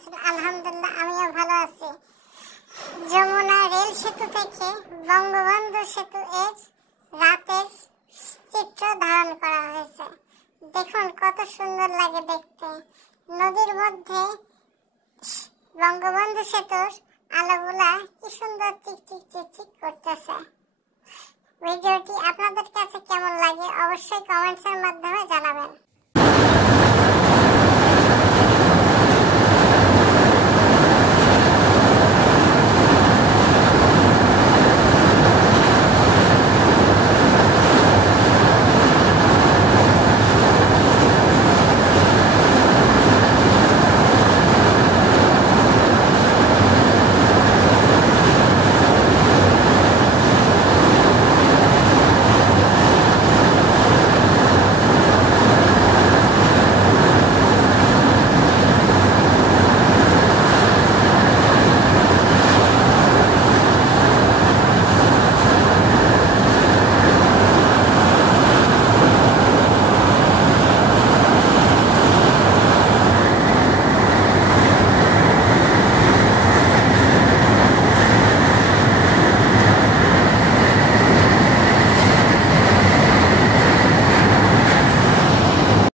আছেন? আলহামদুলিল্লাহ আমিও ভালো আছি। যমুনা রেল সেতু থেকে বঙ্গবন্ধু সেতু এর রাতের চিত্র ধারণ করা হয়েছে। দেখুন কত সুন্দর লাগে দেখতে। নদীর মধ্যে বঙ্গবন্ধু সেতুর আলোগুলা কি সুন্দর চিকচিক চিকচিক করতেছে। ভিডিওটি আপনাদের কাছে কেমন লাগে অবশ্যই কমেন্টসের মাধ্যমে জানাবেন।